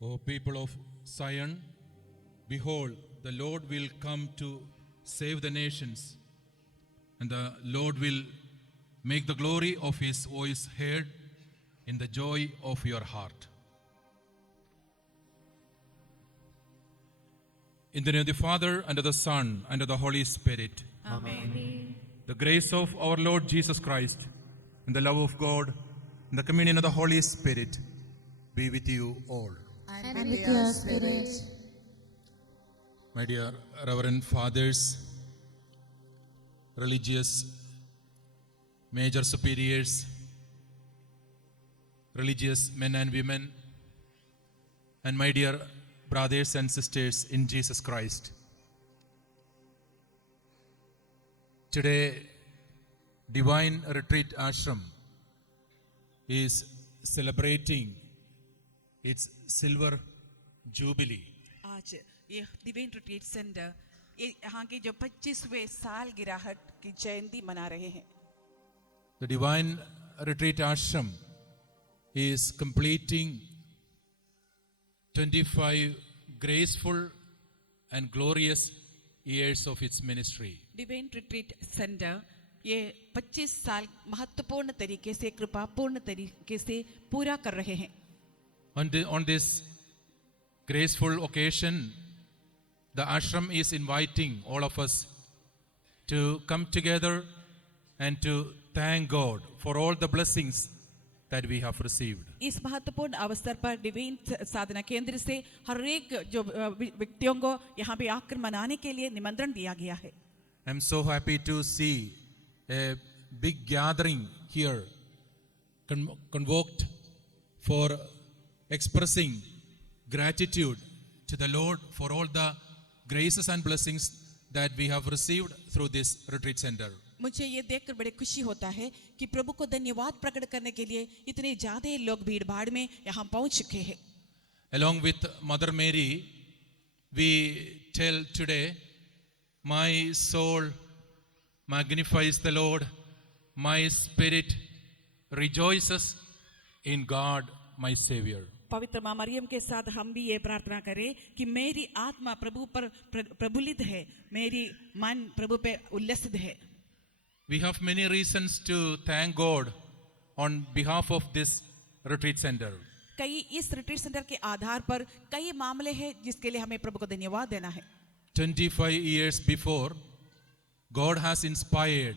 O people of Zion, behold, the Lord will come to save the nations, and the Lord will make the glory of his voice heard in the joy of your heart. In the name of the Father, and of the Son, and of the Holy Spirit. Amen. The grace of our Lord Jesus Christ, and the love of God, and the communion of the Holy Spirit be with you all. And with your spirit. My dear Reverend Fathers, religious major superiors, religious men and women, and my dear brothers and sisters in Jesus Christ. Today, Divine Retreat Ashram is celebrating its silver jubilee. आज ये divine retreat centre यहाँ की जो 25वें सालगिरह की जयंती मना रहे हैं. The Divine Retreat Ashram is completing 25 graceful and glorious years of its ministry. Divine retreat centre ये 25 साल महत्वपूर्ण तरीके से कृपापूर्ण तरीके से पूरा कर रहे हैं. On this graceful occasion, the ashram is inviting all of us to come together and to thank God for all the blessings that we have received. इस महत्वपूर्ण अवसर पर डिवाइन साधना केंद्र से हर एक जो व्यक्तियों को यहाँ पे आकर मनाने के लिए निमंत्रण दिया गया है. I'm so happy to see a big gathering here convoked for expressing gratitude to the Lord for all the graces and blessings that we have received through this retreat center. मुझे ये देखकर बड़े खुशी होता है कि प्रभु को धन्यवाद प्रकट करने के लिए इतने ज्यादा लोग भीड़ भाड़ में यहाँ पहुँच चुके हैं. Along with Mother Mary, we tell today, my soul magnifies the Lord, my spirit rejoices in God, my Savior. पवित्र माँ मरियम के साथ हम भी ये प्रार्थना करें कि मेरी आत्मा प्रभु पर प्रफुल्लित है, मेरी मन प्रभु पे उल्लसित है. We have many reasons to thank God on behalf of this retreat center. कई इस रिट्रीट सेंटर के आधार पर कई मामले हैं जिसके लिए हमें प्रभु को धन्यवाद देना है. 25 years before, God has inspired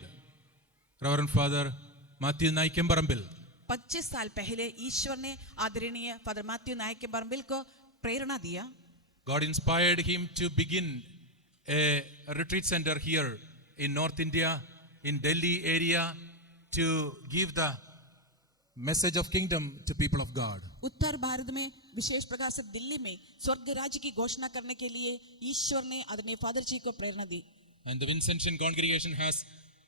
Reverend Father Matthew Naikembarambil 25 साल पहले ईश्वर ने आदरणीय फादर मैथ्यू नायक के बरमिल को प्रेरणा दिया. God inspired him to begin a retreat center here in North India, in Delhi area, to give the message of kingdom to people of God. उत्तर भारत में विशेष प्रकार से दिल्ली में स्वर्ग राज्य की घोषणा करने के लिए ईश्वर ने आदरणीय फादर जी को प्रेरणा दी. And the Vincentian congregation has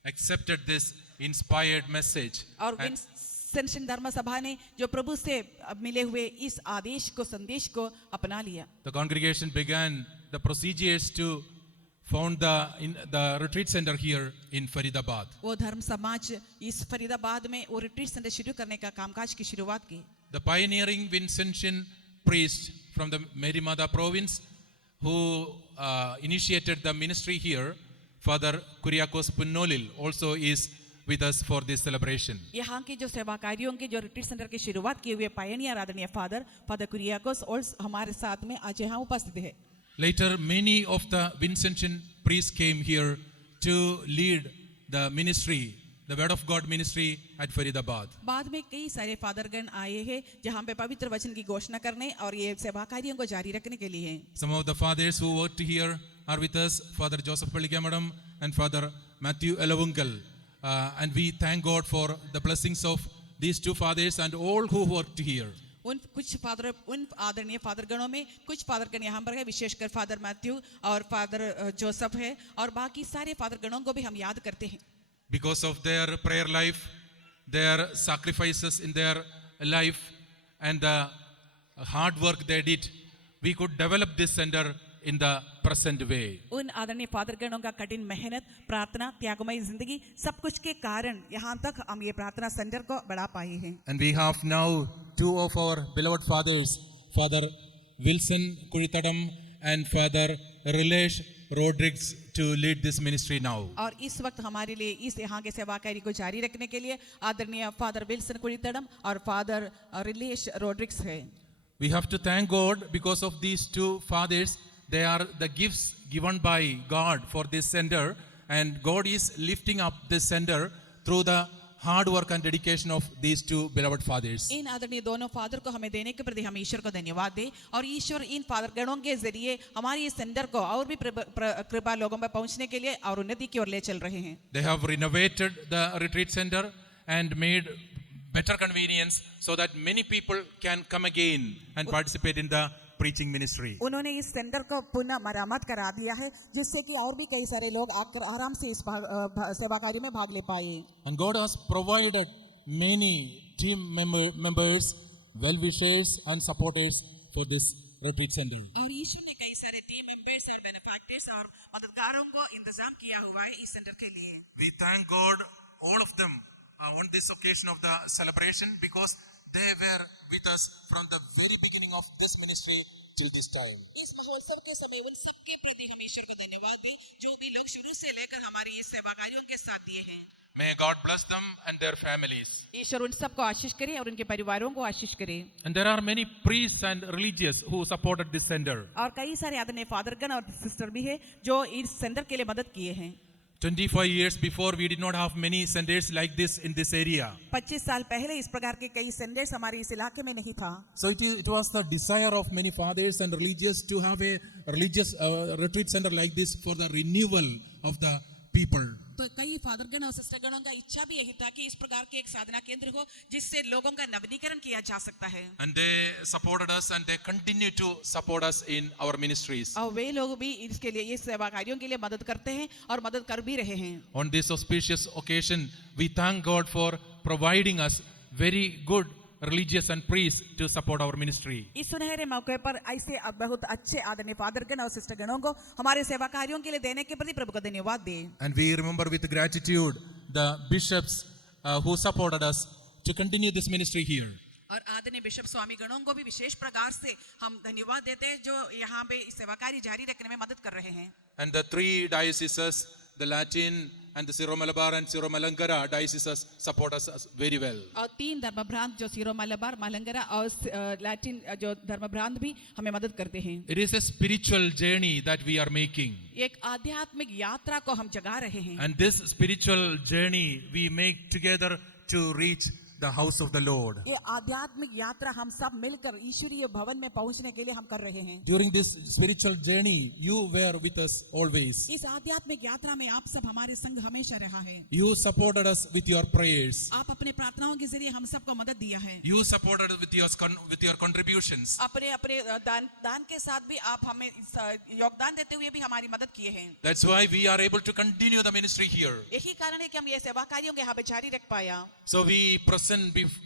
accepted this inspired message. और विंसेंटियन धर्म सभा ने जो प्रभु से मिले हुए इस आदेश को संदेश को अपना लिया. The congregation began the procedures to found the retreat center here in Faridabad. वो धर्म समाज इस फरीदाबाद में वो रिट्रीट सेंटर शुरू करने का कामकाज की शुरुआत की. The pioneering Vincentian priest from the Merimada province who initiated the ministry here, Father Kuriakos Punnolil, also is with us for this celebration. यहाँ के जो सेवाकारियों के जो रिट्रीट सेंटर की शुरुआत किए हुए पायनियर आदरणीय फादर कुरियाकोस और हमारे साथ में आज यहाँ उपस्थित है. Later, many of the Vincentian priests came here to lead the ministry, the Word of God ministry at Faridabad. बाद में कई सारे फादरगण आए हैं जहाँ पे पवित्र वचन की घोषणा करने और ये सेवाकारियों को जारी रखने के लिए. Some of the fathers who worked here are with us, Father Joseph Pelikamadam and Father Matthew Elavungal and we thank God for the blessings of these two fathers and all who worked here. उन आदरणीय father गणों में कुछ father गण यहाँ पर है, विशेषकर फादर मैथ्यू और फादर जोसेफ है, और बाकी सारे फादर गणों को भी हम याद करते हैं. Because of their prayer life, their sacrifices in their life, and the hard work they did, we could develop this center in the present way. उन आदरणीय फादर गणों का कठिन मेहनत, प्रार्थना, त्यागमयी जिंदगी, सब कुछ के कारण यहाँ तक हम ये प्रार्थना सेंटर को बढ़ा पाए हैं. And we have now two of our beloved fathers, Father Wilson Kuritadam and Father Rilesh Rodriguez, to lead this ministry now. और इस वक्त हमारे लिए इस यहाँ के सेवा कार्य को जारी रखने के लिए आदरणीय फादर विल्सन कुड़ीतड़म और फादर रिलेश रोड्रिक्स है. We have to thank God because of these two fathers. They are the gifts given by God for this center, and God is lifting up this center through the hard work and dedication of these two beloved fathers. इन आदरणीय दोनों father को हमें देने के प्रति हम ईश्वर को धन्यवाद दें, और ईश्वर इन फादर गणों के जरिए हमारी इस सेंटर को और भी कृपा लोगों में पहुंचने के लिए और उन्नति की ओर ले चल रहे हैं. They have renovated the retreat center and made better convenience so that many people can come again and participate in the preaching ministry. उन्होंने इस सेंटर को पुनः मरम्मत करा दिया है, जिससे कि और भी कई सारे लोग आकर आराम से इस सेवा कार्य में भाग ले पाए. And God has provided many team members, well-wishers and supporters for this retreat center. और ईश्वर ने कई सारे टीम मेंबर्स और बेनिफैक्टर्स और मददगारों को इंतजाम किया हुआ है इस सेंटर के लिए. We thank God, all of them, on this occasion of the celebration, because they were with us from the very beginning of this ministry till this time. इस महोत्सव के समय उन सब के प्रति हम ईश्वर को धन्यवाद दें जो भी लोग शुरू से लेकर हमारी इस सेवा कार्यों के साथ दिए हैं. May God bless them and their families. ईश्वर उन सब को आशीष करे और उनके परिवारों को आशीष करे. And there are many priests and religious who supported this center. और कई सारे आदरणीय फादरगण और सिस्टर भी है जो इस सेंटर के लिए मदद किए हैं. 25 years before, we did not have many centers like this in this area. 25 साल पहले इस प्रकार के कई सेंटर्स हमारे इस इलाके में नहीं था. So it was the desire of many fathers and religious to have a religious retreat center like this for the renewal of the people. तो कई फादरगण और सिस्टरगणों का इच्छा भी यही था कि इस प्रकार के एक साधना केंद्र हो जिससे लोगों का नवीनीकरण किया जा सकता है. And they supported us and they continue to support us in our ministries. और वे लोग भी इसके लिए इस सेवा कार्यों के लिए मदद करते हैं और मदद कर भी रहे हैं. On this auspicious occasion, we thank God for providing us very good religious and priests to support our ministry. इस सुनहरे मौके पर ऐसे बहुत अच्छे आदरणीय फादरगण और सिस्टरगणों को हमारे सेवा कार्यों के लिए देने के प्रति प्रभु को धन्यवाद दें. And we remember with gratitude the bishops who supported us to continue this ministry here. और आदरणीय बिशप स्वामी गणों को भी विशेष प्रकार से हम धन्यवाद देते हैं जो यहाँ पे इस सेवा कार्य जारी रखने में मदद कर रहे हैं. And the three dioceses, the Latin and the Syro-Malabar and Syro-Malankara dioceses support us very well. और तीन धर्मभ्रांत जो सीरो मलबार मलंगरा और लैटिन जो धर्मभ्रांत भी हमें मदद करते हैं. It is a spiritual journey that we are making. एक आध्यात्मिक यात्रा को हम जगा रहे हैं. And this spiritual journey we make together to reach the house of the Lord. ये आध्यात्मिक यात्रा हम सब मिलकर ईश्वरीय भवन में पहुंचने के लिए हम कर रहे हैं. During this spiritual journey, you were with us always. इस आध्यात्मिक यात्रा में आप सब हमारे संग हमेशा रहा है. You supported us with your prayers. आप अपने प्रार्थनाओं के जरिए हम सबको मदद दिया है. You supported us with your contributions. अपने अपने दान के साथ भी आप हमें योगदान देते हुए भी हमारी मदद किए हैं. That's why we are able to continue the ministry here. यही कारण है कि हम ये सेवा कार्यों के यहाँ पे जारी रख पाया. So we present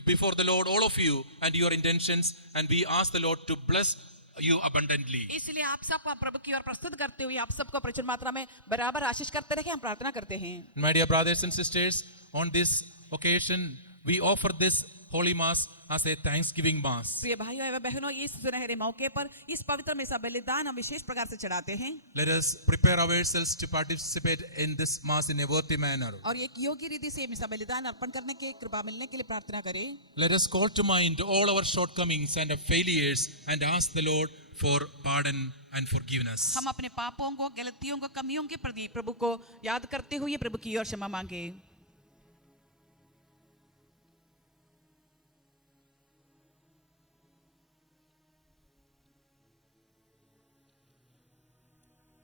before the Lord all of you and your intentions, and we ask the Lord to bless you abundantly. इसलिए आप सबको प्रभु की ओर प्रस्तुत करते हुए आप सबको प्रचुर मात्रा में बराबर आशीष करते रहे हम प्रार्थना करते हैं. My dear brothers and sisters, on this occasion we offer this Holy Mass as a Thanksgiving Mass. प्रिय भाइयों एवं बहनों, इस सुनहरे मौके पर इस पवित्र में सब बलिदान हम विशेष प्रकार से चढ़ाते हैं. Let us prepare ourselves to participate in this Mass in a worthy manner. और एक योग्य रीति से सब बलिदान अर्पण करने के कृपा मिलने के लिए प्रार्थना करें. Let us call to mind all our shortcomings and our failures and ask the Lord for pardon and forgiveness. हम अपने पापों को, गलतियों को, कमियों के प्रति प्रभु को याद करते हुए प्रभु की ओर क्षमा मांगे.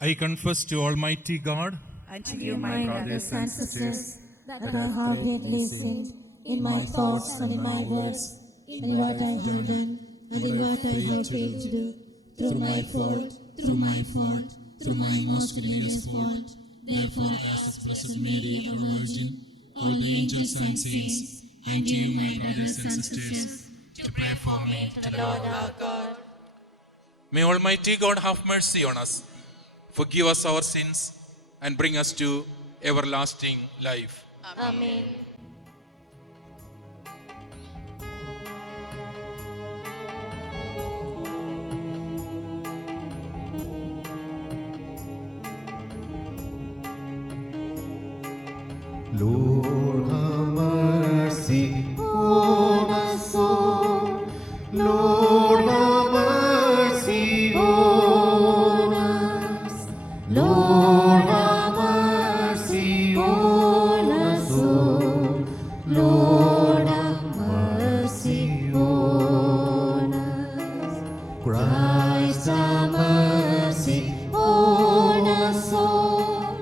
I confess to Almighty God And And you, my brothers and sisters, that I have greatly sinned in my thoughts and in my words, in what I have done and in what I have failed to do, through my fault, through my most grievous fault. Therefore I ask Blessed Mary, ever Virgin, all the angels and saints, and you, my brothers and sisters, to pray for me to the Lord our God. May Almighty God have mercy on us, forgive us our sins, and bring us to everlasting life. Amen. Lord, have mercy on us all. Lord, have mercy on us. Lord, have mercy on us all. Lord, have mercy on us. Christ, have mercy on us all.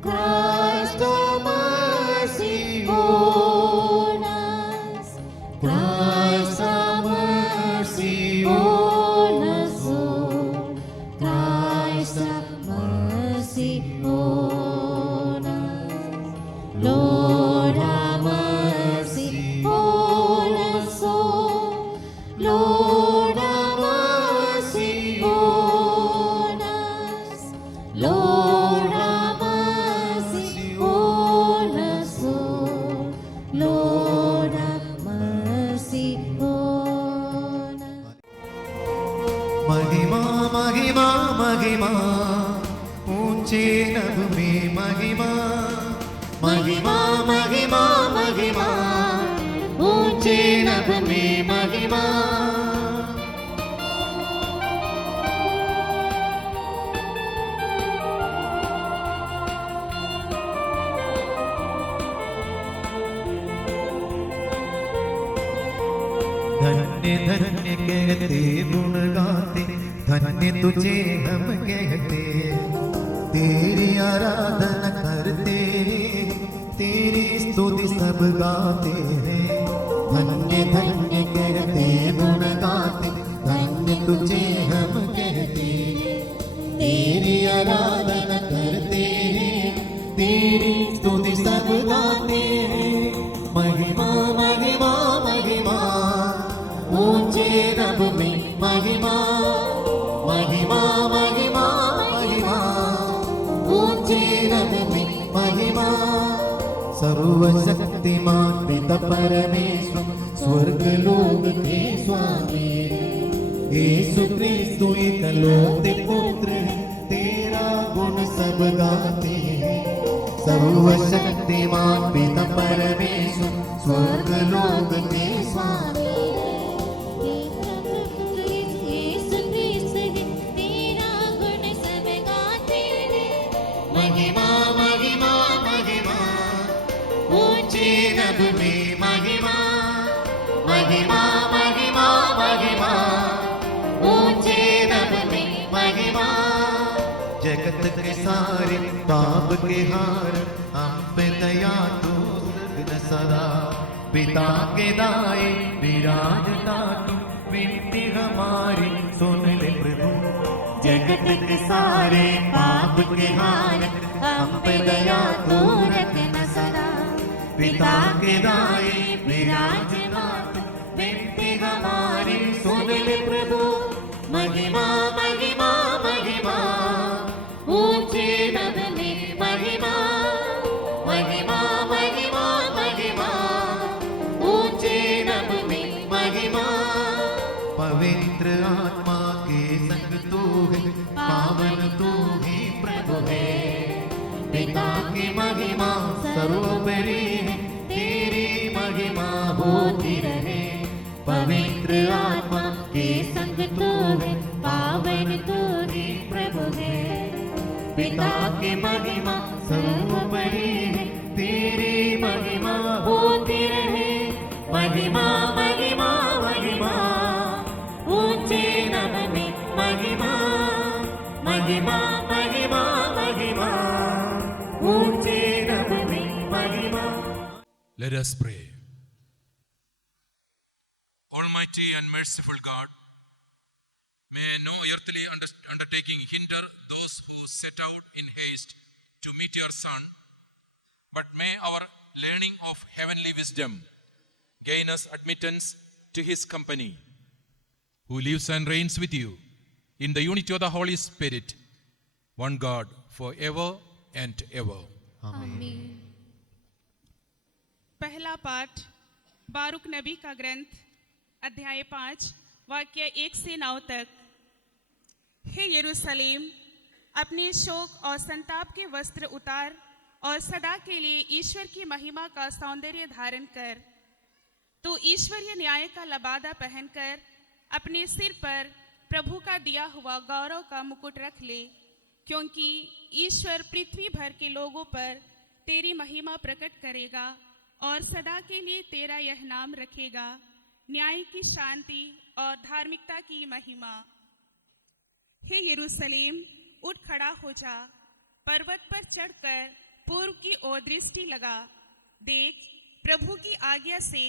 Christ, have mercy on us. Christ, have mercy on us all. Christ, have mercy on us. Lord, have mercy on us all. Lord, have mercy on us. Lord, have mercy on us all. Lord, have mercy on us. महिमा महिमा महिमा ऊंचे नभ में महिमा महिमा महिमा महिमा ऊंचे नभ में महिमा धन्य धन्य कहते गुण गाते धन्य तुझे हम कहते तेरी आराधना करते तेरी स्तुति सब गाते हैं धन्य धन्य कहते गुण गाते धन्य तुझे हम कहते तेरी आराधना करते तेरी स्तुति सब गाते महिमा महिमा महिमा ऊंचे रब में महिमा महिमा महिमा महिमा ऊंचे रब में महिमा सर्वशक्तिमान पिता परमेश्वर स्वर्ग लोक के स्वामी यीशु क्रिस्तु इकलौते पुत्र तेरा गुण सब गाते हैं सर्वशक्तिमान पिता परमेश्वर स्वर्ग लोक के स्वामी महिमा महिमा महिमा ऊंचे नभ में महिमा महिमा महिमा महिमा ऊंचे नभ में महिमा जगत के सारे पाप के हार हम पे दया तू न सदा पिता के दाए विराजता तू विनती हमारी सुन ले प्रभु जगत के सारे पाप के हार हम पे दया तू रखना सदा पिता के दाए विराजना तू विनती हमारी सुन ले प्रभु महिमा महिमा महिमा ऊंचे नभ में महिमा महिमा महिमा महिमा ऊंचे नभ में महिमा पवित्र आत्मा के संग तू है पावन तू ही प्रभु है पिता की महिमा सर्वोपरि है तेरी महिमा होती रहे पवित्र आत्मा के संग तू है पावन तू ही प्रभु है पिता की महिमा सर्वोपरि है तेरी महिमा होती रहे महिमा महिमा महिमा ऊंचे नभ में महिमा महिमा महिमा महिमा ऊंचे नभ में महिमा Let us pray. Almighty and merciful God, may no earthly undertaking hinder those who set out in haste to meet your Son, but may our learning of heavenly wisdom gain us admittance to his company, who lives and reigns with you in the unity of the Holy Spirit, one God, forever and ever. Amen. पहला पाठ बारूक नबी का ग्रंथ अध्याय 5 वाक्य 1 से 9 तक। हे यरूशलेम, अपने शोक और संताप के वस्त्र उतार और सदा के लिए ईश्वर की महिमा का सौंदर्य धारण कर। तू ईश्वरीय न्याय का लबादा पहनकर अपने सिर पर प्रभु का दिया हुआ गौरव का मुकुट रख ले, क्योंकि ईश्वर पृथ्वी भर के लोगों पर तेरी महिमा प्रकट करेगा और सदा के लिए तेरा यह नाम रखेगा, न्याय की शांति और धार्मिकता की महिमा। हे यरूशलेम, उठ खड़ा हो जा, पर्वत पर चढ़कर पूर्व की ओर दृष्टि लगा। देख, प्रभु की आज्ञा से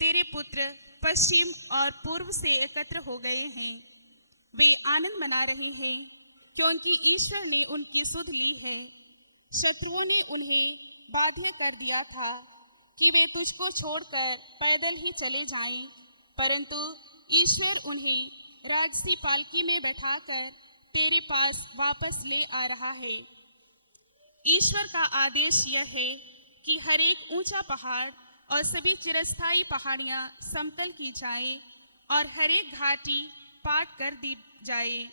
तेरे पुत्र पश्चिम और पूर्व से एकत्र हो गए हैं। वे आनंद मना रहे हैं, क्योंकि ईश्वर ने उनकी सुध ली है। शत्रुओं ने उन्हें बाध्य कर दिया था कि वे तुझको छोड़कर पैदल ही चले जाएं, परंतु ईश्वर उन्हें राजसी पालकी में बैठाकर तेरे पास वापस ले आ रहा है। ईश्वर का आदेश यह है कि हर एक ऊंचा पहाड़ और सभी चिरस्थायी पहाड़ियां समतल की जाएं और हर एक घाटी पाट कर दी जाए,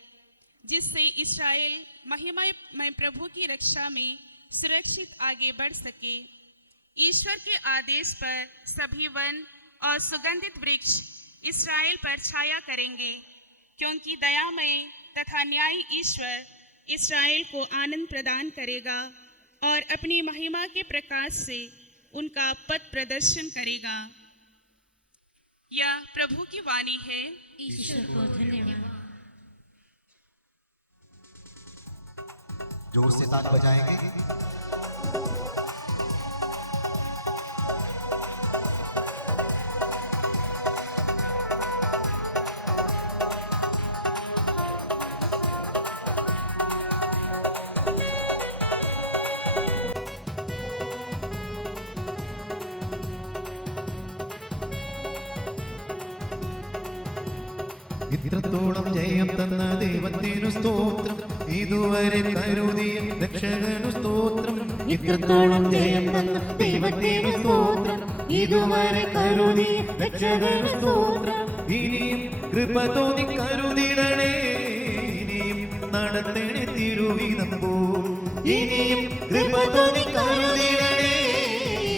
जिससे इस्राएल महिमामय प्रभु की रक्षा में सुरक्षित आगे बढ़ सके। ईश्वर के आदेश पर सभी वन और सुगंधित वृक्ष इस्राएल पर छाया करेंगे, क्योंकि दयामय तथा न्यायी ईश्वर इस्राएल को आनंद प्रदान करेगा और अपनी महिमा के प्रकाश से उनका पथ प्रदर्शन करेगा। यह प्रभु की वाणी है। ईश्वर को धन्यवाद। जोर से ताली बजाएंगे। ഇത്രത്തോളം ജയം തന്ന ദൈവത്തിനു സ്തോത്രം, ഇതുവരെ കരുതിയ രക്ഷകനു സ്തോത്രം. ഇത്രത്തോളം ജയം തന്ന ദൈവത്തിനു സ്തോത്രം, ഇതുവരെ കരുതിയ രക്ഷകനു സ്തോത്രം. ഇനിയും കൃപ തോന്നി കരുതിടണേ, ഇനിയും നടത്തണേ തിരുവിധം പോൽ. ഇനിയും കൃപ തോന്നി കരുതിടണേ,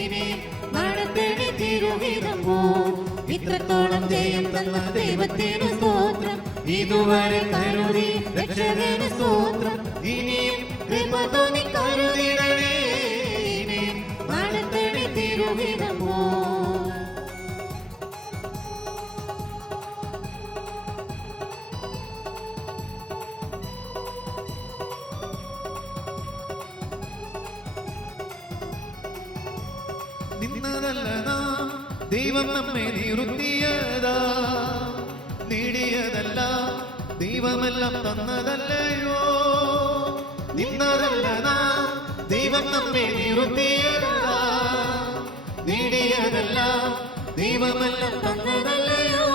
ഇനിയും നടത്തണേ തിരുവിധം പോൽ. ഇത്രത്തോളം ജയം തന്ന ദൈവത്തിനു സ്തോത്രം, ഇതുവരെ കരുതി രക്ഷകനു സ്തോത്രം. ഇനിയും കൃപ തോന്നി കരുതിടണേ, ഇനിയും നടത്തണേ തിരുവിധം പോൽ. നിന്നതല്ല നാം, ദൈവം നമ്മെ നിർത്തിയതാ. നേടിയതല്ല, ദൈവമെല്ലാം തന്നതല്ലയോ. നിന്നതല്ല നാം, ദൈവം നമ്മെ നിർത്തിയതാ. നേടിയതല്ല, ദൈവമെല്ലാം തന്നതല്ലയോ.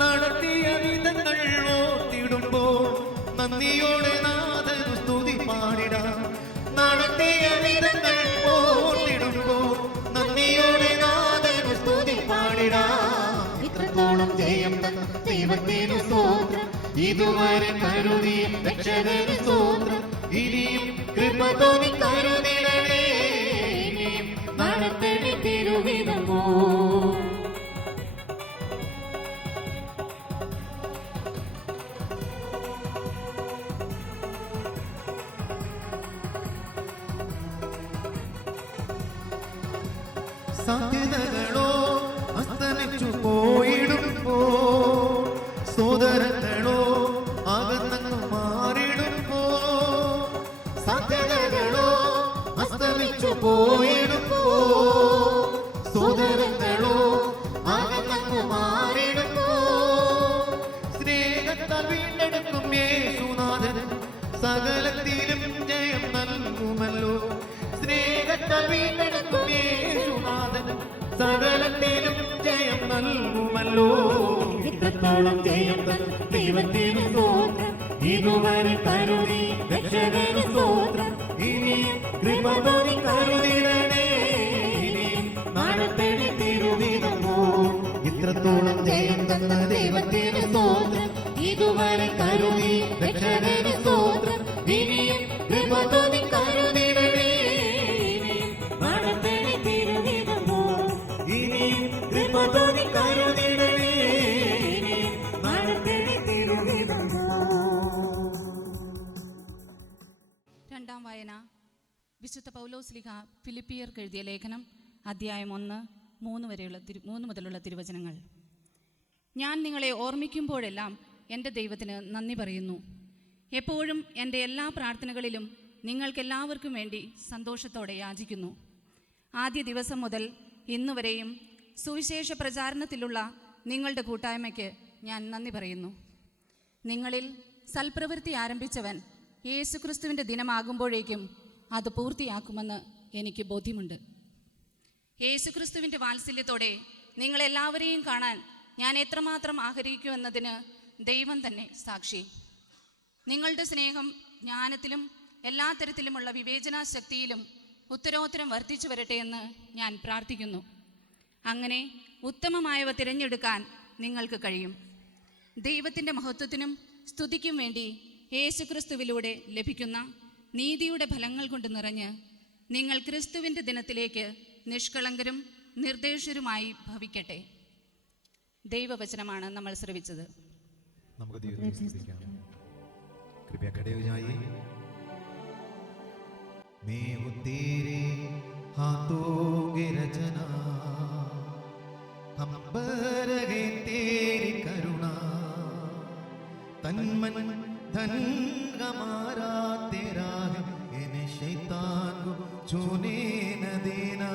നടത്തിയ വിധങ്ങൾ ഓർത്തിടുമ്പോൾ നന്ദിയോടെ നാഥനു സ്തുതി പാടിടാം. നടത്തിയ വിധങ്ങൾ ഓർത്തിടുമ്പോൾ നന്ദിയോടെ നാഥനു സ്തുതി പാടിടാം. ഇത്രത്തോളം ജയം തന്ന ദൈവത്തിനു സ്തോത്രം, ഇതുവരെ കരുതിയ രക്ഷകനു സ്തോത്രം. ഇനിയും കൃപ തോന്നി കരുതിടണേ, ഇനിയും നടത്തണേ തിരുവിധം പോൽ. സാധ്യതകളോ അസ്തമിച്ചു പോയിടുമ്പോൾ, സോദരങ്ങളോ അകന്നു മാറിടുമ്പോൾ. സാധ്യതകളോ അസ്തമിച്ചു പോയിടുമ്പോൾ, അടച്ചാൽ വീണ്ടെടുക്കും യേശുനാഥൻ. സകലത്തിലും ജയം നൽകുമല്ലോ. ഇത്രത്തോളം ജയം തന്ന ദൈവത്തിന് സ്തോത്രം. ഇതുവരെ കരുതി രക്ഷകന് സ്തോത്രം. ഇനിയും കൃപ തോന്നി കരുതിടണേ. ഇനിയും നാളത്തേടി തിരുവിധം പോം. ഇത്രത്തോളം ജയം തന്ന ദൈവത്തിന് സ്തോത്രം. ഇതുവരെ കരുതി രക്ഷകന് സ്തോത്രം. ഇനിയും കൃപ തോന്നി കരുതിടണേ. ഇനിയും നാളത്തേടി തിരുവിധം പോം. ഇനിയും കൃപ തോന്നി കരുതിടണേ. ഇനിയും നാളത്തേടി തിരുവിധം പോം. രണ്ടാം വായന വിശുദ്ധ പൗലോസ്ലീഹ ഫിലിപ്പിയർക്ക് എഴുതിയ ലേഖനം അധ്യായം 1:3 മുതലുള്ള തിരുവചനങ്ങൾ. ഞാൻ നിങ്ങളെ ഓർമ്മിക്കുമ്പോഴെല്ലാം എൻ്റെ ദൈവത്തിന് നന്ദി പറയുന്നു. എപ്പോഴും എൻ്റെ എല്ലാ പ്രാർത്ഥനകളിലും നിങ്ങൾക്കെല്ലാവർക്കും വേണ്ടി സന്തോഷത്തോടെ യാചിക്കുന്നു. ആദ്യ ദിവസം മുതൽ ഇന്നുവരെയും സുവിശേഷ പ്രചാരണത്തിലുള്ള നിങ്ങളുടെ കൂട്ടായ്മയ്ക്ക് ഞാൻ നന്ദി പറയുന്നു. നിങ്ങളിൽ സൽപ്രവൃത്തി ആരംഭിച്ചവൻ യേശുക്രിസ്തുവിൻ്റെ ദിനമാകുമ്പോഴേക്കും അത് പൂർത്തിയാക്കുമെന്ന് എനിക്ക് ബോധ്യമുണ്ട്. യേശുക്രിസ്തുവിൻ്റെ വാത്സല്യത്തോടെ നിങ്ങളെല്ലാവരെയും കാണാൻ ഞാൻ എത്രമാത്രം ആഗ്രഹിക്കുമെന്നതിന് ദൈവം തന്നെ സാക്ഷി. നിങ്ങളുടെ സ്നേഹം ജ്ഞാനത്തിലും എല്ലാ തരത്തിലുമുള്ള വിവേചനാശക്തിയിലും ഉത്തരോത്തരം വർദ്ധിച്ചു വരട്ടെ എന്ന് ഞാൻ പ്രാർത്ഥിക്കുന്നു. അങ്ങനെ ഉത്തമമായവ തിരഞ്ഞെടുക്കാൻ നിങ്ങൾക്ക് കഴിയും. ദൈവത്തിൻ്റെ മഹത്വത്തിനും സ്തുതിക്കും വേണ്ടി യേശുക്രിസ്തുവിലൂടെ ലഭിക്കുന്ന നീതിയുടെ ഫലങ്ങൾ കൊണ്ട് നിറഞ്ഞ് നിങ്ങൾ ക്രിസ്തുവിൻ്റെ ദിനത്തിലേക്ക് നിഷ്കളങ്കരും നിർദ്ദേശരുമായി ഭവിക്കട്ടെ. ദൈവവചനമാണ് നമ്മൾ ശ്രവിച്ചത്. നമുക്ക് ദൈവത്തെ സ്തുതിക്കാം. कृपया खड़े हो जाइए. मैं हूँ तेरे हाथों की रचना, हम पर है तेरी करुणा. तन मन धन हमारा तेरा है, इन्हें शैतान को छूने न देना.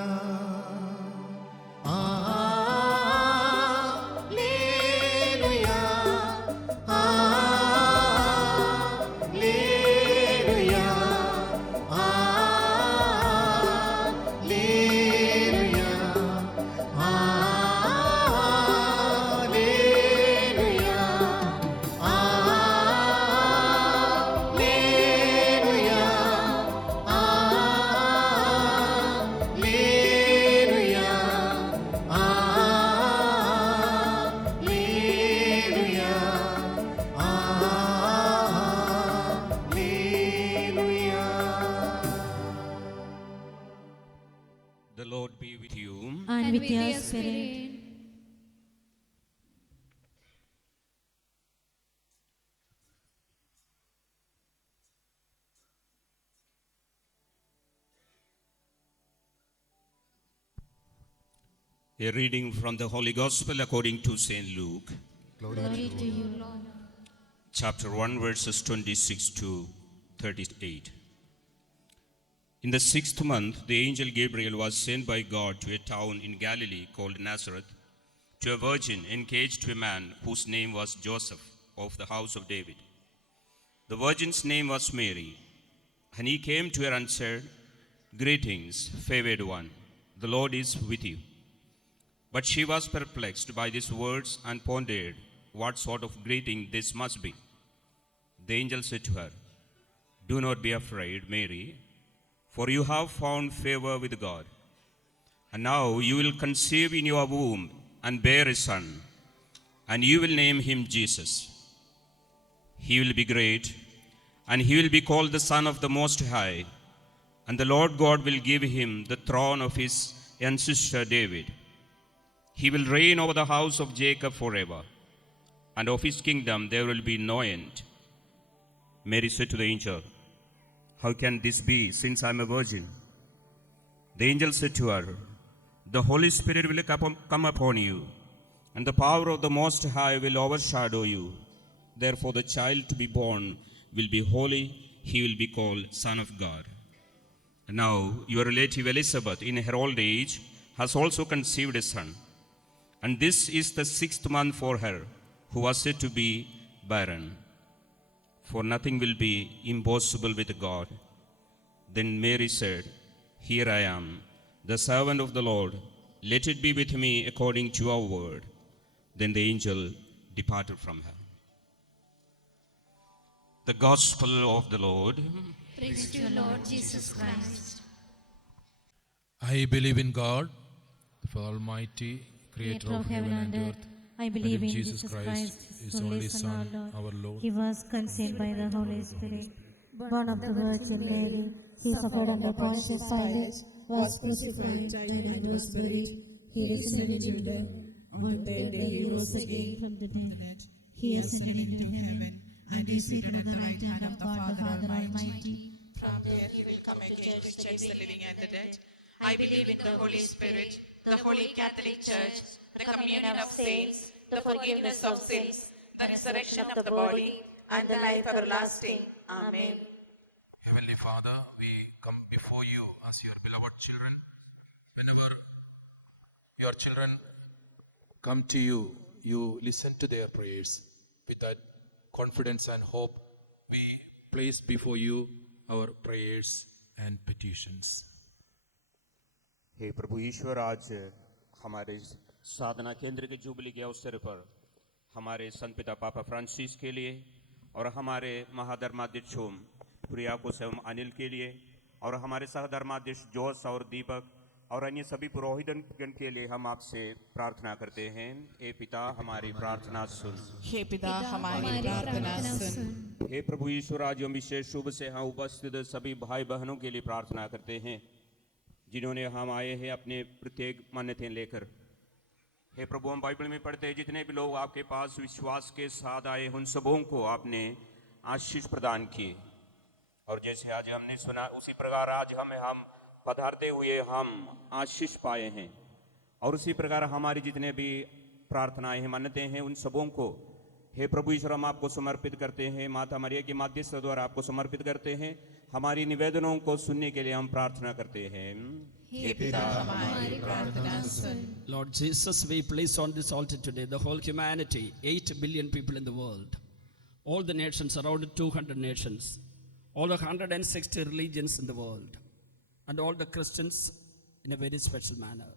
The Lord be with you. And with your spirit. A reading from the Holy Gospel according to St. Luke, Glory to you, Lord. chapter 1, verses 26 to 38. In the 6th month, the angel Gabriel was sent by God to a town in Galilee called Nazareth, to a virgin engaged to a man whose name was Joseph, of the house of David. The virgin's name was Mary, and he came to her and said, "Greetings, favored one, the Lord is with you." But she was perplexed by these words and pondered what sort of greeting this must be. The angel said to her, "Do not be afraid, Mary, for you have found favor with God. And now you will conceive in your womb and bear a son, and you will name him Jesus. He will be great, and he will be called the Son of the Most High, and the Lord God will give him the throne of his ancestor David. He will reign over the house of Jacob forever, and of his kingdom there will be no end." Mary said to the angel, "How can this be, since I am a virgin?" The angel said to her, "The Holy Spirit will come upon you, and the power of the Most High will overshadow you. Therefore the child to be born will be holy, he will be called Son of God. And now your relative Elizabeth, in her old age, has also conceived a son. And this is the 6th month for her, who was said to be barren. For nothing will be impossible with God." Then Mary said, Here I am, the servant of the Lord. Let it be with me according to your word. Then the angel departed from her. The Gospel of the Lord. Praise to you, Lord Jesus Christ. I believe in God, the Almighty, creator of heaven and earth. I believe and in Jesus Christ, his only Son, our Lord. He was conceived by the Holy Spirit, born of the Virgin Mary. He suffered under Pontius Pilate, was crucified, died and was buried. He descended into hell. On the third day he rose again from the dead. He ascended into heaven and is seated at the right hand of God the Father Almighty. From there he will come to judge the living and the dead. I believe in the Holy Spirit, the Holy Catholic Church, the communion of saints, the forgiveness of sins, the resurrection of the body, and the life everlasting. Amen. Heavenly Father, we come before you as your beloved children. Whenever your children come to you, you listen to their prayers. With that confidence and hope, we place before you our prayers and petitions. हे प्रभु ईश्वर, आज हमारे साधना केंद्र के jubilee के अवसर पर हमारे संत पिता पापा फ्रांसिस के लिए और हमारे महाधर्माध्यक्ष कुरियाकोस एवं अनिल के लिए और हमारे सहधर्माध्यक्ष जोस और दीपक और अन्य सभी पुरोहितगण के लिए हम आपसे प्रार्थना करते हैं। हे पिता, हमारी प्रार्थना सुन। हे पिता, हमारी प्रार्थना सुन। हे प्रभु ईश्वर, आज हम विशेष रूप से यहाँ उपस्थित सभी भाई बहनों के लिए प्रार्थना करते हैं जिन्होंने हम आए हैं अपने प्रत्येक मान्यताएं लेकर। हे प्रभु, हम बाइबल में पढ़ते हैं जितने भी लोग आपके पास विश्वास के साथ आए उन सबों को आपने आशीष प्रदान किए, और जैसे आज हमने सुना उसी प्रकार आज हम पधारते हुए हम आशीष पाए हैं। और उसी प्रकार हमारी जितने भी प्रार्थनाएं हैं, मान्यताएं हैं, उन सबों को हे प्रभु ईश्वर हम आपको समर्पित करते हैं। माता मरिया की माध्यस्थ द्वारा आपको समर्पित करते हैं। हमारी निवेदनों को सुनने के लिए हम प्रार्थना करते हैं। हे पिता, हमारी प्रार्थना सुन। Lord Jesus, we place on this altar today the whole humanity, 8 billion people in the world, all the nations, around 200 nations, all the 160 religions in the world, and all the Christians in a very special manner.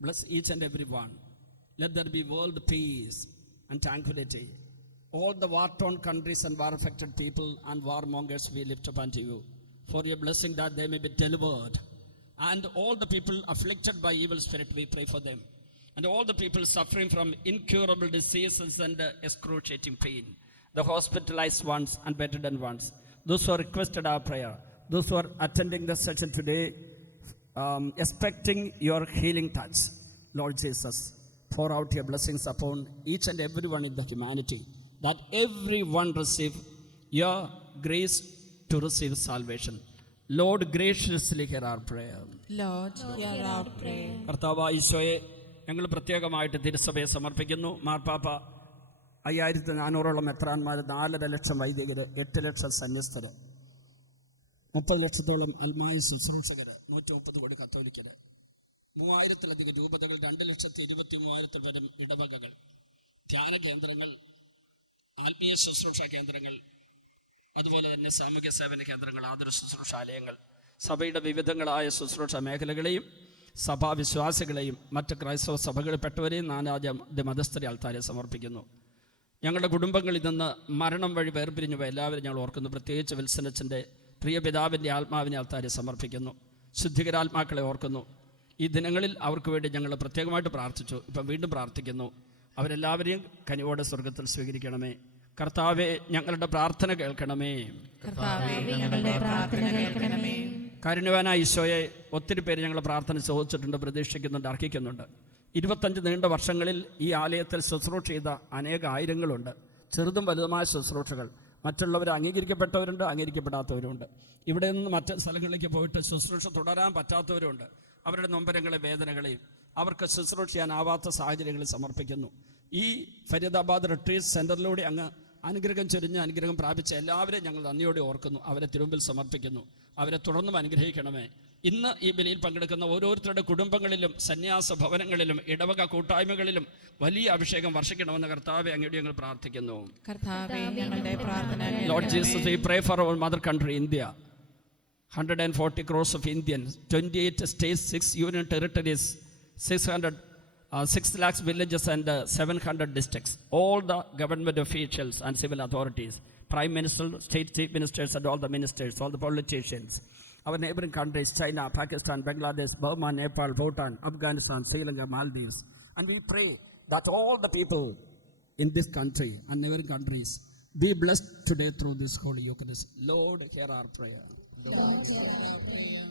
Bless each and every one. Let there be world peace and tranquility. All the war-torn countries and war-affected people and warmongers we lift up unto you for your blessing that they may be delivered. And all the people afflicted by evil spirit, we pray for them. And all the people suffering from incurable diseases and excruciating pain, the hospitalized ones and bedridden ones, those who have requested our prayer, those who are attending the session today, expecting your healing touch. Lord Jesus, pour out your blessings upon each and everyone in the humanity, that everyone receive your grace to receive salvation. Lord, graciously hear our prayer. Lord, hear our prayer. കർത്താവായ ഈശോയെ, ഞങ്ങൾ പ്രത്യേകമായിട്ട് തിരുസഭയെ സമർപ്പിക്കുന്നു. മാർപ്പാപ്പ 5400ഓളം മെത്രാന്മാർ, 4.5 ലക്ഷം വൈദികർ, 8 ലക്ഷം സന്യസ്തർ, 30 ലക്ഷത്തോളം അൽമായ ശുശ്രൂഷകർ, 130 കോടി കത്തോലിക്കർ, 3000-ലധികം രൂപതകൾ, 2,23,000 പരം ഇടവകകൾ, ധ്യാന കേന്ദ്രങ്ങൾ, ആത്മീയ ശുശ്രൂഷ കേന്ദ്രങ്ങൾ, അതുപോലെ തന്നെ സാമൂഹ്യ സേവന കേന്ദ്രങ്ങൾ, ആതുര ശുശ്രൂഷാലയങ്ങൾ, സഭയുടെ വിവിധങ്ങളായ ശുശ്രൂഷ മേഖലകളെയും സഭാവിശ്വാസികളെയും മറ്റ് ക്രൈസ്തവ സഭകളിൽപ്പെട്ടവരെയും നാനാജാതി മതസ്ഥരെ ആൾത്താരെ സമർപ്പിക്കുന്നു. ഞങ്ങളുടെ കുടുംബങ്ങളിൽ നിന്ന് മരണം വഴി വേർപിരിഞ്ഞു പോയ എല്ലാവരും ഞങ്ങൾ ഓർക്കുന്നു. പ്രത്യേകിച്ച് വിൽസനച്ചൻ്റെ പ്രിയ പിതാവിൻ്റെ ആത്മാവിനെ ആൾത്താരെ സമർപ്പിക്കുന്നു. ശുദ്ധികരാത്മാക്കളെ ഓർക്കുന്നു. ഈ ദിനങ്ങളിൽ അവർക്ക് വേണ്ടി ഞങ്ങൾ പ്രത്യേകമായിട്ട് പ്രാർത്ഥിച്ചു. ഇപ്പം വീണ്ടും പ്രാർത്ഥിക്കുന്നു. അവരെല്ലാവരെയും കനിവോടെ സ്വർഗത്തിൽ സ്വീകരിക്കണമേ. കർത്താവെ, ഞങ്ങളുടെ പ്രാർത്ഥന കേൾക്കണമേ. കാരുണ്യവാനായ ഈശോയെ, ഒത്തിരി പേര് ഞങ്ങൾ പ്രാർത്ഥന ചോദിച്ചിട്ടുണ്ട്, പ്രതീക്ഷിക്കുന്നുണ്ട്, അർഹിക്കുന്നുണ്ട്. 25 നീണ്ട വർഷങ്ങളിൽ ഈ ആലയത്തിൽ ശുശ്രൂഷ ചെയ്ത അനേക ആയിരങ്ങളുണ്ട്. ചെറുതും വലുതുമായ ശുശ്രൂഷകൾ. മറ്റുള്ളവർ അംഗീകരിക്കപ്പെട്ടവരുണ്ട്, അംഗീകരിക്കപ്പെടാത്തവരുണ്ട്. ഇവിടെ നിന്ന് മറ്റ് സ്ഥലങ്ങളിലേക്ക് പോയിട്ട് ശുശ്രൂഷ തുടരാൻ പറ്റാത്തവരുണ്ട്. അവരുടെ നൊമ്പരങ്ങളെ വേദനകളെയും അവർക്ക് ശുശ്രൂഷ ചെയ്യാനാവാത്ത സാഹചര്യങ്ങളിൽ സമർപ്പിക്കുന്നു. ഈ ഫരീദാബാദ് റിട്രീറ്റ് സെൻ്ററിലൂടെ അങ്ങ് അനുഗ്രഹം ചൊരിഞ്ഞ് അനുഗ്രഹം പ്രാപിച്ച എല്ലാവരെയും ഞങ്ങൾ നന്ദിയോടെ ഓർക്കുന്നു. അവരെ തിരുമുമ്പിൽ സമർപ്പിക്കുന്നു. അവരെ തുടർന്നും അനുഗ്രഹിക്കണമേ. ഇന്ന് ഈ ബലിയിൽ പങ്കെടുക്കുന്ന ഓരോരുത്തരുടെ കുടുംബങ്ങളിലും സന്യാസ ഭവനങ്ങളിലും ഇടവക കൂട്ടായ്മകളിലും വലിയ അഭിഷേകം വർഷിക്കണമെന്ന് കർത്താവെ അങ്ങയോട് ഞങ്ങൾ പ്രാർത്ഥിക്കുന്നു. കർത്താവേ, ഞങ്ങളുടെ പ്രാർത്ഥന. Lord Jesus, we pray for our mother country, India. 140 crores of Indians, 28 states, 6 union territories, 6 lakhs villages and 700 districts. All the government officials and civil authorities, prime minister, state chief ministers and all the ministers, all the politicians, our neighboring countries, China, Pakistan, Bangladesh, Burma, Nepal, Bhutan, Afghanistan, Sri Lanka, Maldives. And we pray that all the people in this country and neighboring countries be blessed today through this Holy Eucharist. Lord, hear our prayer. Lord, hear our prayer.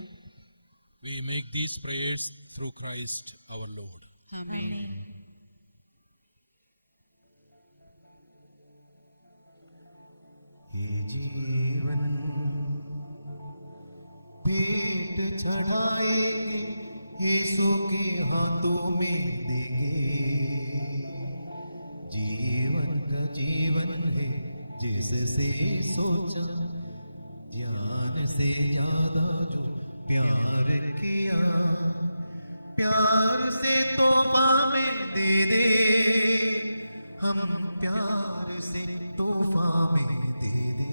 We make these prayers through Christ our Lord. Amen. Amen. ये जीवन भेंट चढ़ाएंगे, यीशु के हाथों में देंगे। जीवन का जीवन है जिससे सोचा, ज्ञान से ज्यादा जो प्यार किया, प्यार से तोहफा में दे दे, हम प्यार से तोहफा में दे दे।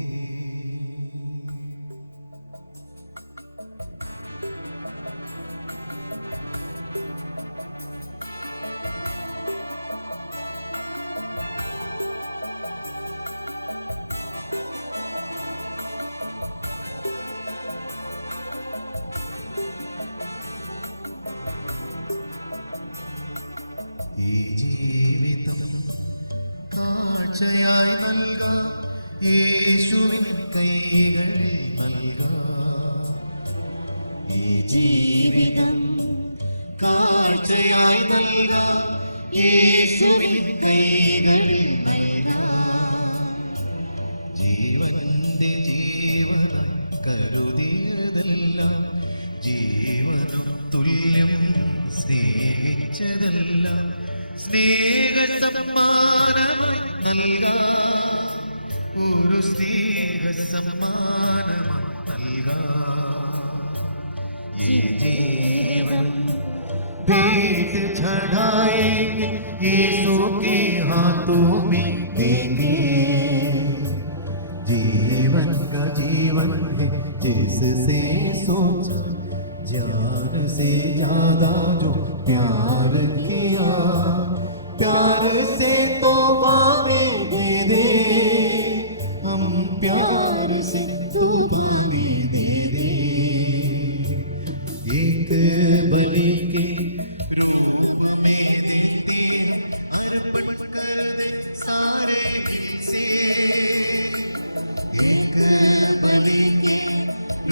ഈ ജീവിതം കാഴ്ചയായി നൽകാം, യേശുവിൻ കൈകളിൽ നൽകാം. ഈ ജീവിതം കാഴ്ചയായി നൽകാം, യേശുവിൻ കൈകളിൽ നൽകാം. ജീവന്റെ ജീവനായി കരുതിയതെല്ലാം, ജീവനു തുല്യം സ്നേഹിച്ചതെല്ലാം സ്നേഹ സമ്മാനമായി നൽകാം, ഒരു സ്നേഹ സമ്മാനമായി നൽകാം. ये जीवन भेंट चढ़ाएंगे, यीशु के हाथों में देंगे। जीवन का जीवन है जिससे सोचा, जान से ज्यादा जो प्यार किया, प्यार से तोहफा में दे दे, हम प्यार से तोहफा में दे दे। एक बलि के रूप में देते हम, अर्पण कर दे सारे दिल से। एक बलि के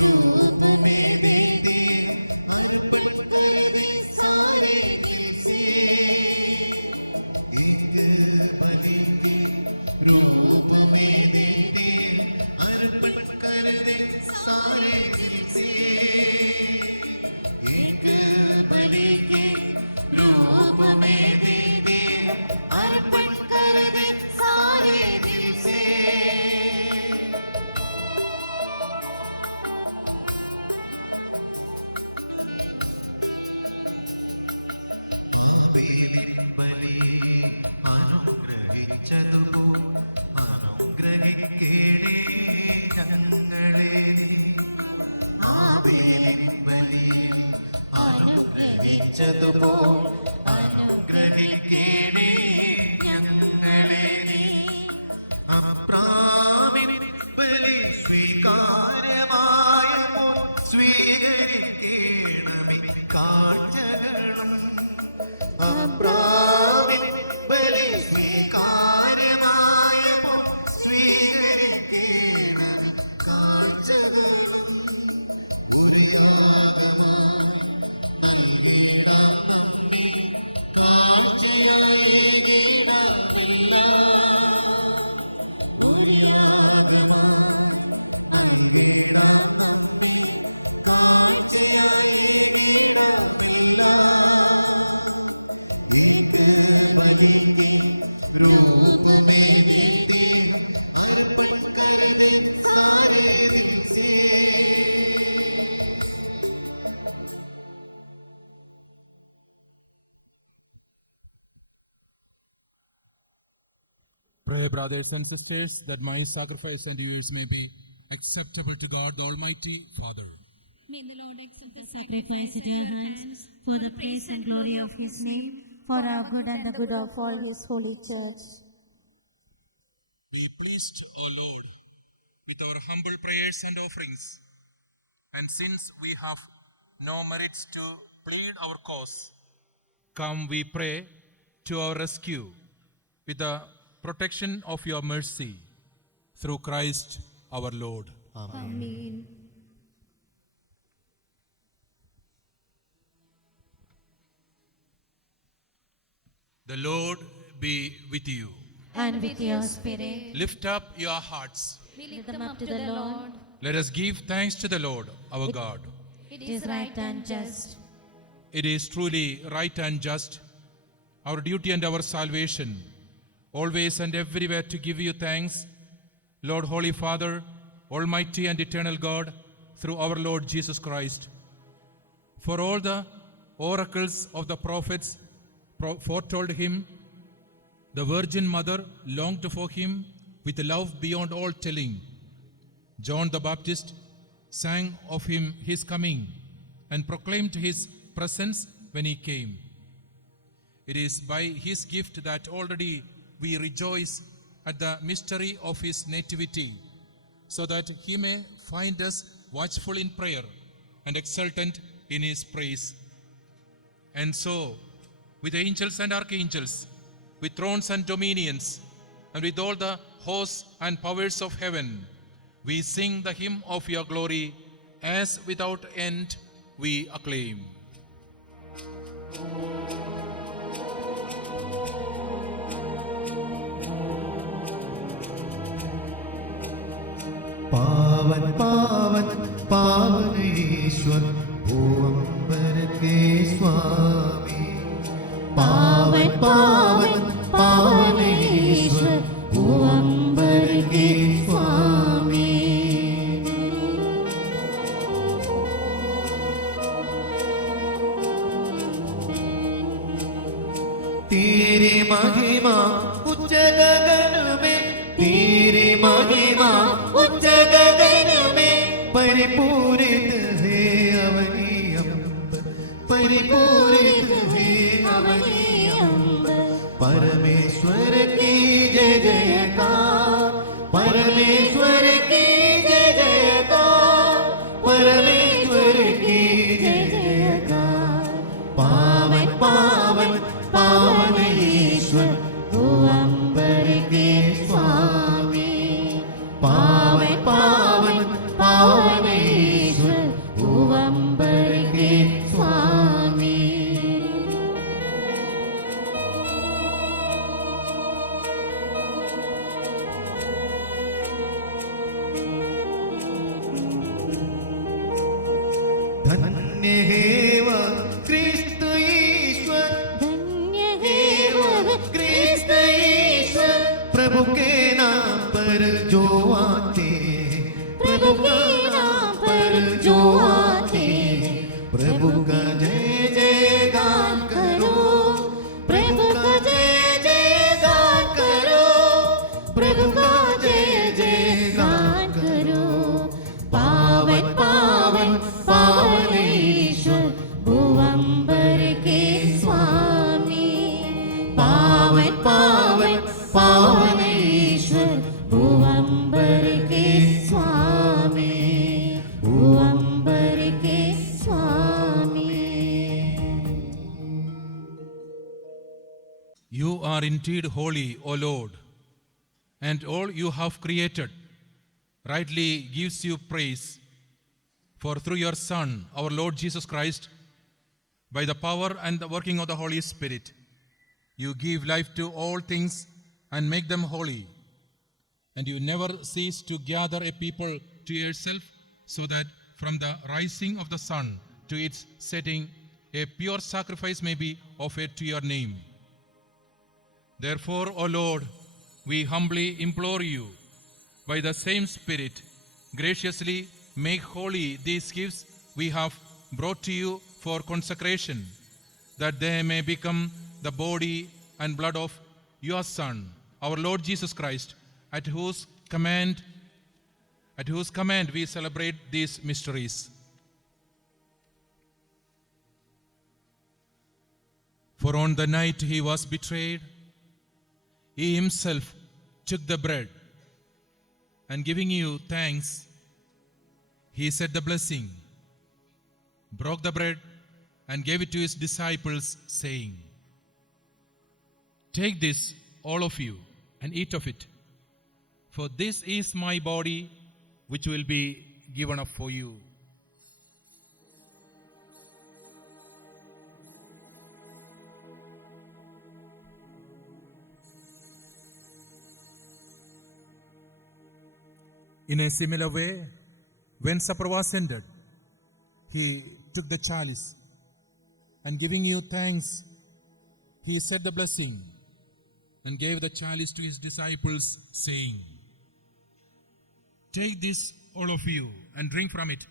रूप में देते हम, अर्पण कर दे सारे दिल से। एक बलि के रूप में देते हम, अर्पण कर दे सारे दिल से। एक बलि के रूप में देते हम, अर्पण कर दे सारे दिल से। ആബേലിൻ ബലി അനുഗ്രഹിച്ചതുപോൽ അനുഗ്രഹിക്കേണേ ഞങ്ങളെ നീ. ആബേലിൻ ബലി അനുഗ്രഹിച്ചതുപോൽ അനുഗ്രഹിക്കേണേ ഞങ്ങളെ നീ. അബ്രാമിൻ ബലി സ്വീകാര്യമായപ്പോൾ സ്വീകരിക്കേണമേ കാഴ്ചകളും. അബ്രാമിൻ ബലി സ്വീകാര്യമായപ്പോൾ സ്വീകരിക്കേണമേ കാഴ്ചകളും. ഒരു യാഗമായി നൽകിടാം നമ്മെ, കാഴ്ചയായേകിടാമെല്ലാം. ഒരു യാഗമായി നൽകിടാം നമ്മെ, കാഴ്ചയായേകിടാമെല്ലാം. एक बलि के रूप में देते हम, अर्पण कर दे सारे दिल से। Pray, brothers and sisters, that my sacrifice and yours may be acceptable to God, the Almighty Father. May the Lord accept the sacrifice at your hands for the praise and glory of his name, for our good and the good of all his holy church. Be pleased, O Lord, with our humble prayers and offerings. And since we have no merits to plead our cause, come, we pray, to our rescue with the protection of your mercy, through Christ our Lord. Amen. The Lord be with you. And with your spirit. Lift up your hearts. We lift them up to the Lord. Let us give thanks to the Lord, our God. It is right and just. It is truly right and just, our duty and our salvation, always and everywhere to give you thanks, Lord, Holy Father, Almighty and eternal God, through our Lord Jesus Christ. For all the oracles of the prophets foretold him, the Virgin Mother longed for him with love beyond all telling. John the Baptist sang of him his coming and proclaimed his presence when he came. It is by his gift that already we rejoice at the mystery of his nativity, so that he may find us watchful in prayer and exultant in his praise. And so, with angels and archangels, with thrones and dominions, and with all the hosts and powers of heaven, we sing the hymn of your glory, as without end we acclaim. पावन पावन पावन ईश्वर भूअंबर के स्वामी, पावन पावन पावन ईश्वर भूअंबर के स्वामी। तेरी महिमा उच्च गगन में, तेरी महिमा उच्च गगन में, परिपूरित है अवनी अंबर, परिपूरित है अवनी अंबर। परमेश्वर की जय जयकार, परमेश्वर की जय जयकार, परमेश्वर की जय जयकार। पावन पावन पावन ईश्वर भूअंबर के स्वामी, पावन पावन पावन ईश्वर भूअंबर के स्वामी। धन्य है वह क्रिस्त ईश्वर, धन्य है वह क्रिस्त ईश्वर, प्रभु के नाम पर जो आते, प्रभु के नाम पर जो आते। प्रभु का जय जयगान करो, प्रभु का जय जयगान करो, प्रभु का जय जयगान करो। पावन पावन पावन ईश्वर भूअंबर के स्वामी, पावन पावन पावन ईश्वर भूअंबर के स्वामी, भूअंबर के स्वामी। You are indeed holy, O Lord, and all you have created rightly gives you praise. For through your Son, our Lord Jesus Christ, by the power and the working of the Holy Spirit, you give life to all things and make them holy. And you never cease to gather a people to yourself, so that from the rising of the sun to its setting, a pure sacrifice may be offered to your name. Therefore, O Lord, we humbly implore you, by the same Spirit, graciously make holy these gifts we have brought to you for consecration, that they may become the body and blood of your Son, our Lord Jesus Christ, at whose command we celebrate these mysteries. For on the night he was betrayed, he himself took the bread, and giving you thanks, he said the blessing, broke the bread, and gave it to his disciples, saying, "Take this, all of you, and eat of it, for this is my body, which will be given up for you." In a similar way, when supper was ended, he took the chalice, and giving you thanks, he said the blessing, and gave the chalice to his disciples, saying, "Take this, all of you, and drink from it,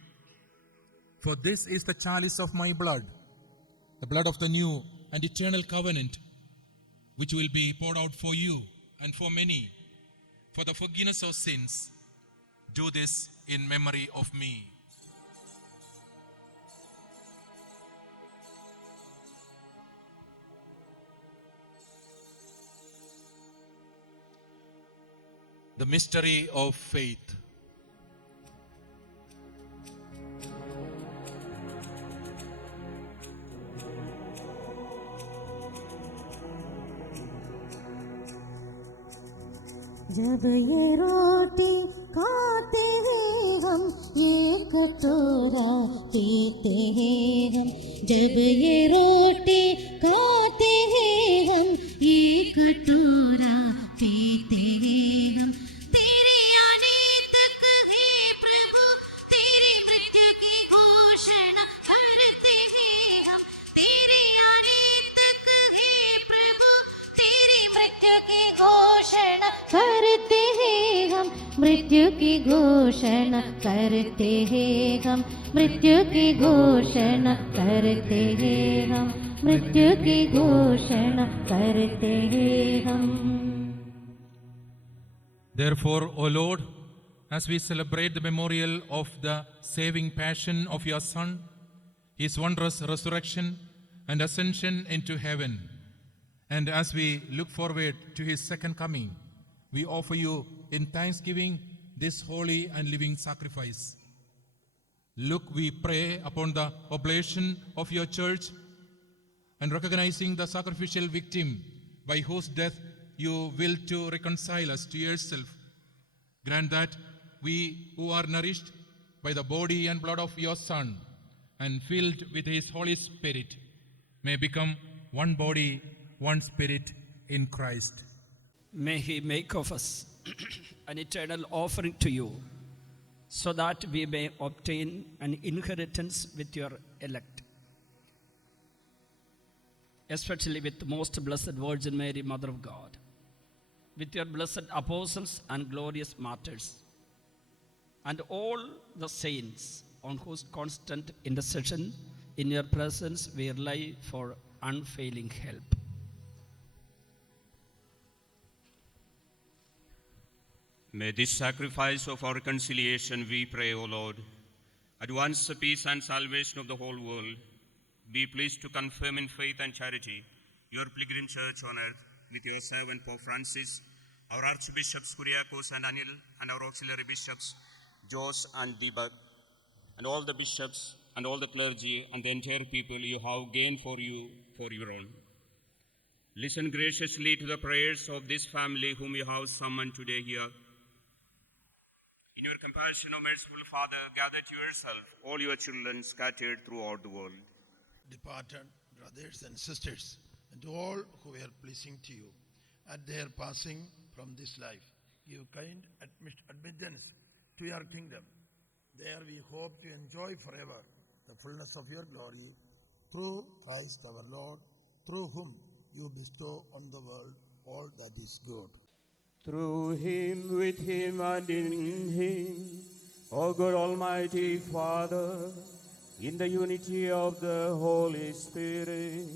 for this is the chalice of my blood, the blood of the new and eternal covenant, which will be poured out for you and for many, for the forgiveness of sins. Do this in memory of me." The mystery of faith. जब ये रोटी खाते हैं हम, ये कटोरा पीते हैं हम, जब ये रोटी खाते हैं हम, ये कटोरा पीते हैं हम, तेरे आने तक है प्रभु, तेरी मृत्यु की घोषणा करते हैं हम, तेरे आने तक है प्रभु, तेरी मृत्यु की घोषणा करते हैं हम, मृत्यु की घोषणा करते हैं हम, मृत्यु की घोषणा करते हैं हम, मृत्यु की घोषणा करते हैं हम. Therefore, O Lord, as we celebrate the memorial of the saving passion of your Son, his wondrous resurrection and ascension into heaven, and as we look forward to his second coming, we offer you in thanksgiving this holy and living sacrifice. Look, we pray, upon the oblation of your church, and recognizing the sacrificial victim by whose death you will to reconcile us to yourself. Grant that we who are nourished by the body and blood of your Son and filled with his Holy Spirit may become one body, one spirit in Christ. May he make of us an eternal offering to you, so that we may obtain an inheritance with your elect, especially with the most blessed Virgin Mary, Mother of God, with your blessed apostles and glorious martyrs, and all the saints on whose constant intercession in your presence we rely for unfailing help. May this sacrifice of our reconciliation, we pray, O Lord, advance the peace and salvation of the whole world. Be pleased to confirm in faith and charity your pilgrim church on earth with your servant Pope Francis, our archbishops Kuriakos and Anil, and our auxiliary bishops Josh and Deepak, and all the bishops and all the clergy and the entire people you have gained for you for your own. Listen graciously to the prayers of this family whom you have summoned today here. In your compassion, O merciful Father, gather to yourself all your children scattered throughout the world. Departed brothers and sisters, and to all who were pleasing to you at their passing from this life, give kind admittance to your kingdom. There we hope to enjoy forever the fullness of your glory, through Christ our Lord, through whom you bestow on the world all that is good. Through him, with him, and in him, O God Almighty Father, in the unity of the Holy Spirit,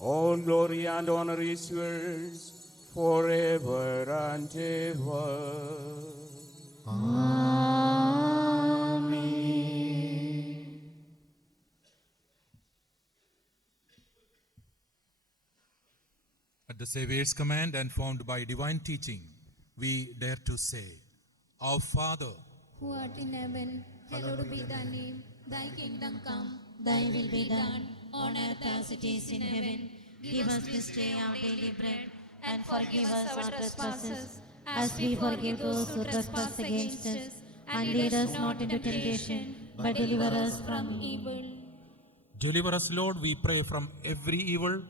all glory and honor is yours forever and ever. Amen. At the Saviour's command and formed by divine teaching, we dare to say, Our Father, who art in heaven, hallowed be thy name. Thy kingdom come, thy will be done, on earth as it is in heaven. Give us this day our daily bread, and forgive us our trespasses, as we forgive those who trespass against us. And lead us not into temptation, but deliver us from evil. deliver us, Lord, we pray, from every evil.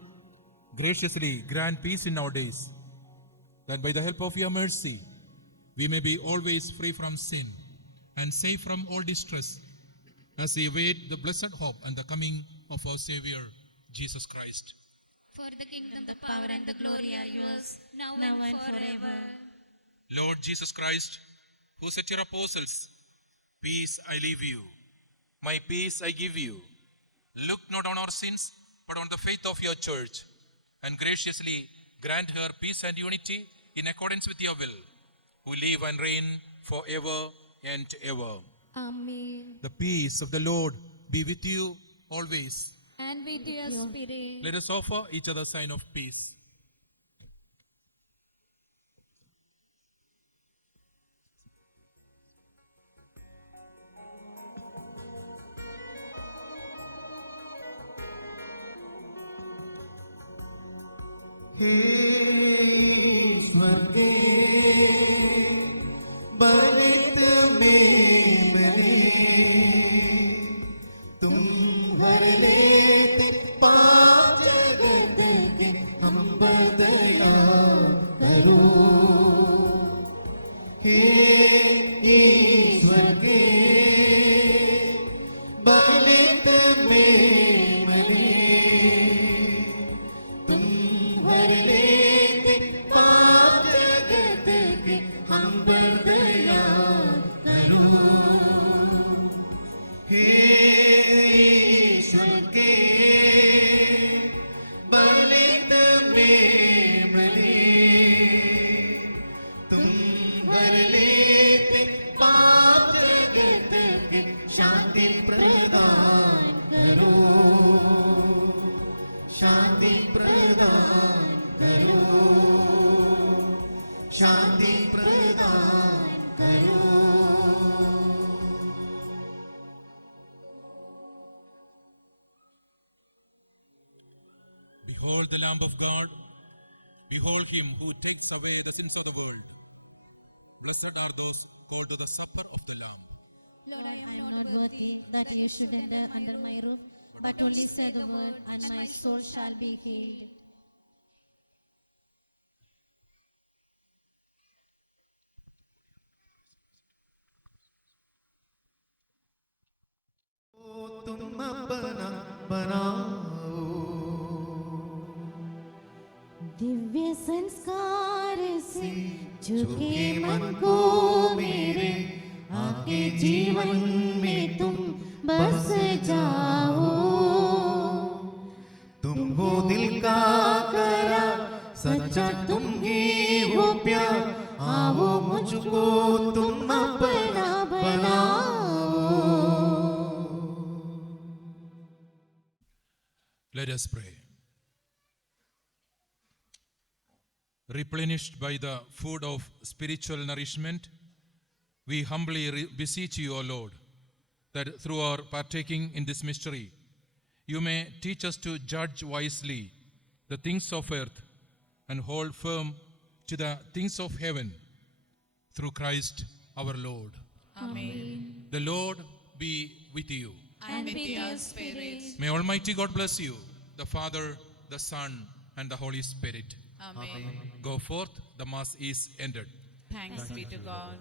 Graciously grant peace in our days, that by the help of your mercy, we may be always free from sin and safe from all distress, as we await the blessed hope and the coming of our Savior, Jesus Christ. For the kingdom, the power, and the glory are yours, now and forever. Lord Jesus Christ, who said to your apostles, Peace I leave you, my peace I give you. Look not on our sins, but on the faith of your church, and graciously grant her peace and unity in accordance with your will, who live and reign forever and ever. Amen. The peace of the Lord be with you always. And with your spirit. Let us offer each other a sign of peace. हे ईश्वर के बलित में मने, तुम हर लेते पाप जगत के, हम पर दया करो। हे ईश्वर के बलित में मने, पाप जगत के, हम पर दया करो। हे ईश्वर के बलित में मने, तुम भर लेते पाप जगत के, शांति प्रदान करो, शांति प्रदान करो, शांति प्रदान करो। Behold the Lamb of God. Behold him who takes away the sins of the world. Blessed are those called to the supper of the Lamb. Lord, I am not worthy that you should enter under my roof, but only say the word, and my soul shall be healed. तुम अपना बनाओ, दिव्य संस्कार से झुके मन को मेरे, आके जीवन में तुम बस जाओ। तुम हो दिल का करा सच्चा, तुम ही हो प्यार, आओ मुझको तुम अपना बनाओ। Let us pray. Replenished by the food of spiritual nourishment, we humbly beseech you, O Lord, that through our partaking in this mystery, you may teach us to judge wisely the things of earth and hold firm to the things of heaven, through Christ our Lord. Amen. The Lord be with you. And with your spirit. May Almighty God bless you, the Father, the Son, and the Holy Spirit. Amen. Go forth, the Mass is ended. Thanks be to God.